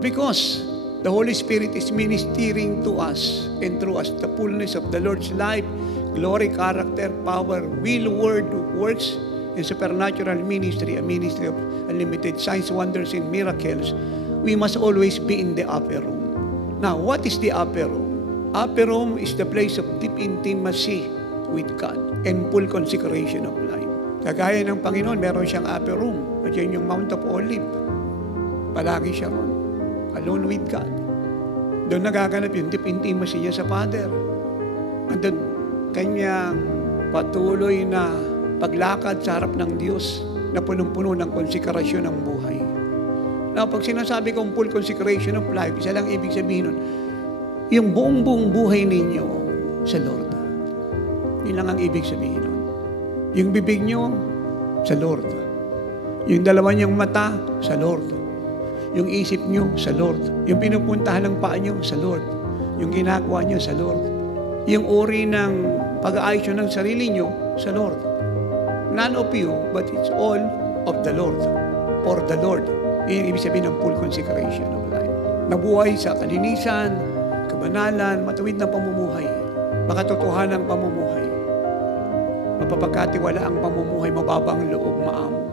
Because the Holy Spirit is ministering to us and through us the fullness of the Lord's life, glory, character, power, will, word, works, and supernatural ministry, a ministry of unlimited signs, wonders, and miracles. We must always be in the upper room. Now, what is the upper room? Upper room is the place of deep intimacy with God and full consecration of life. Kagaya ng Panginoon, meron siyang upper room. At yan yung Mount of Olive. Palagi siya ron. Alone with God. Doon nagaganap yung deep intimacy niya sa Father. At doon kanyang patuloy na paglakad sa harap ng Diyos na punong-puno ng konsekrasyon ng buhay. Now, pag sinasabi kong full consecration of life, isa lang ibig sabihin nun, yung buong buhay ninyo sa Lord. Yun lang ang ibig sabihin nun. Yung bibig nyo, sa Lord. Yung dalawa niyang mata, sa Lord. Yung isip nyo, sa Lord. Yung pinupuntahan ng paa nyo, sa Lord. Yung ginagawa nyo, sa Lord. Yung uri ng pag-aayos nyo ng sarili nyo, sa Lord. None of you, but it's all of the Lord. For the Lord. Yung ibig sabihin ng full consecration of life. Nabuhay sa kalinisan, kabanalan, matuwid na pamumuhay, makatotohanan ng pamumuhay, mapapagkatiwala ang pamumuhay, mababang loob, maamo.